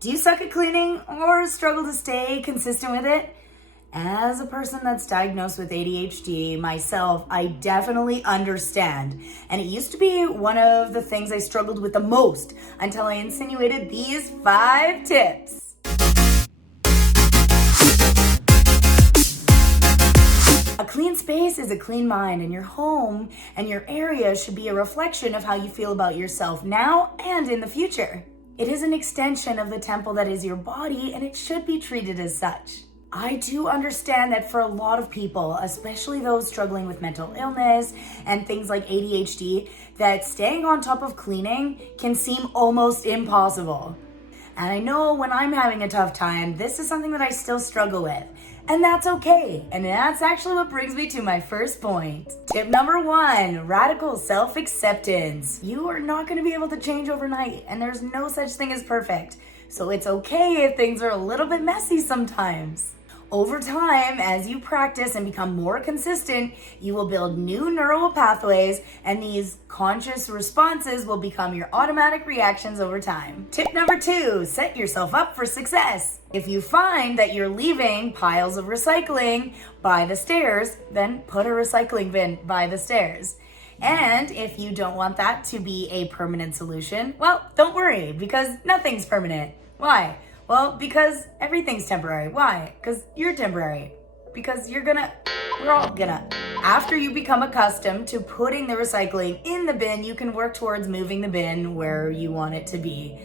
Do you suck at cleaning or struggle to stay consistent with it? As a person that's diagnosed with ADHD myself, I definitely understand. And it used to be one of the things I struggled with the most until I insinuated these 5 tips. A clean space is a clean mind, and your home and your area should be a reflection of how you feel about yourself now and in the future. It is an extension of the temple that is your body, and it should be treated as such. I do understand that for a lot of people, especially those struggling with mental illness and things like ADHD, that staying on top of cleaning can seem almost impossible. And I know when I'm having a tough time, this is something that I still struggle with. And that's okay. And that's actually what brings me to my first point. Tip number 1, radical self-acceptance. You are not going to be able to change overnight, and there's no such thing as perfect. So it's okay if things are a little bit messy sometimes. Over time, as you practice and become more consistent, you will build new neural pathways, and these conscious responses will become your automatic reactions over time. Tip number 2, set yourself up for success. If you find that you're leaving piles of recycling by the stairs, then put a recycling bin by the stairs. And if you don't want that to be a permanent solution, well, don't worry, because nothing's permanent. Why? Well, because everything's temporary. Why? Because you're temporary. Because we're all gonna. After you become accustomed to putting the recycling in the bin, you can work towards moving the bin where you want it to be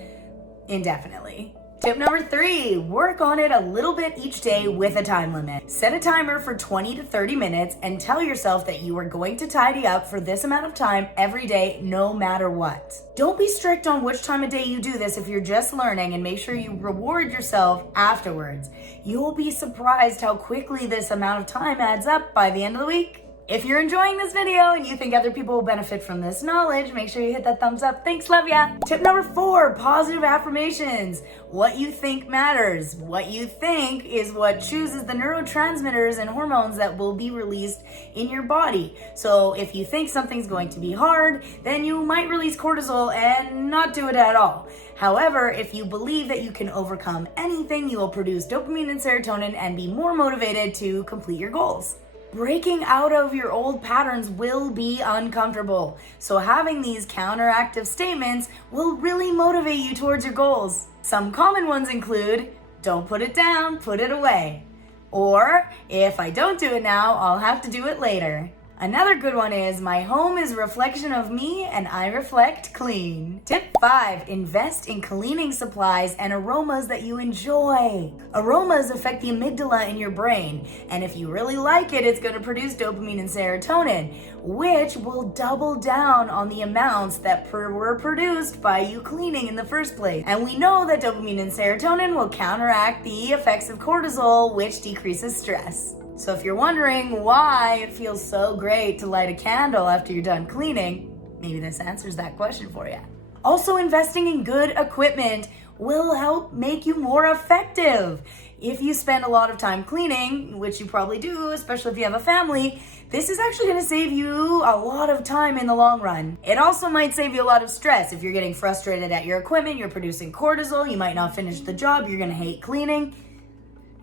indefinitely. Tip number 3, work on it a little bit each day with a time limit. Set a timer for 20 to 30 minutes and tell yourself that you are going to tidy up for this amount of time every day, no matter what. Don't be strict on which time of day you do this if you're just learning, and make sure you reward yourself afterwards. You'll be surprised how quickly this amount of time adds up by the end of the week. If you're enjoying this video and you think other people will benefit from this knowledge, make sure you hit that thumbs up. Thanks, love ya. Tip number 4, positive affirmations. What you think matters. What you think is what chooses the neurotransmitters and hormones that will be released in your body. So if you think something's going to be hard, then you might release cortisol and not do it at all. However, if you believe that you can overcome anything, you will produce dopamine and serotonin and be more motivated to complete your goals. Breaking out of your old patterns will be uncomfortable, so having these counteractive statements will really motivate you towards your goals. Some common ones include, don't put it down, put it away. Or, if I don't do it now, I'll have to do it later. Another good one is, my home is a reflection of me and I reflect clean. Tip 5, invest in cleaning supplies and aromas that you enjoy. Aromas affect the amygdala in your brain, and if you really like it, it's going to produce dopamine and serotonin, which will double down on the amounts that were produced by you cleaning in the first place. And we know that dopamine and serotonin will counteract the effects of cortisol, which decreases stress. So if you're wondering why it feels so great to light a candle after you're done cleaning, maybe this answers that question for you. Also, investing in good equipment will help make you more effective. If you spend a lot of time cleaning, which you probably do, especially if you have a family, this is actually going to save you a lot of time in the long run. It also might save you a lot of stress. If you're getting frustrated at your equipment, you're producing cortisol, you might not finish the job, you're going to hate cleaning.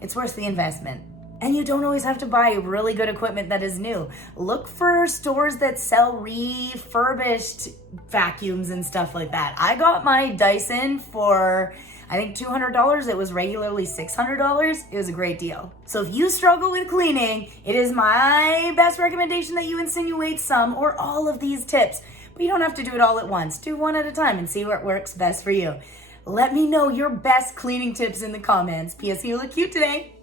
It's worth the investment. And you don't always have to buy really good equipment that is new. Look for stores that sell refurbished vacuums and stuff like that. I got my Dyson for, I think, $200. It was regularly $600. It was a great deal. So if you struggle with cleaning, it is my best recommendation that you insinuate some or all of these tips. But you don't have to do it all at once. Do one at a time and see what works best for you. Let me know your best cleaning tips in the comments. P.S. You look cute today.